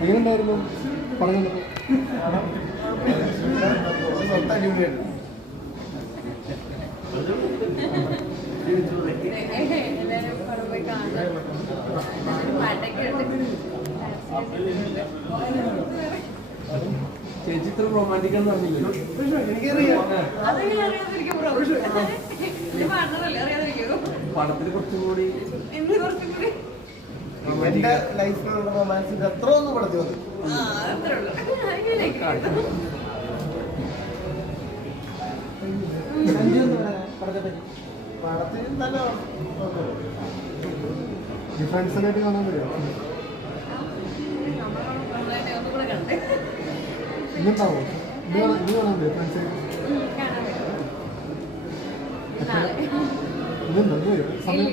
എങ്ങനെയുണ്ടായിരുന്നു പറഞ്ഞു? ചേച്ചി ഇത്ര റൊമാൻറ്റിക് എന്ന് പറഞ്ഞില്ലല്ലോ. പടത്തിൽ കുറച്ചും കൂടി എന്റെ ലൈഫിലുള്ള റൊമാൻസിന്റെ അത്ര ഒന്നും പടത്തിൽ വന്നു. പടത്തിൽ നല്ല ഫ്രണ്ട്സിനായിട്ട് കാണാൻ പറ്റുമോ? ഇന്നുണ്ടാവോ? ഇന്ന് കാണാൻ പറ്റുമോ ഫ്രണ്ട്സായിട്ട്? ഇന്നുണ്ടോ? സമയം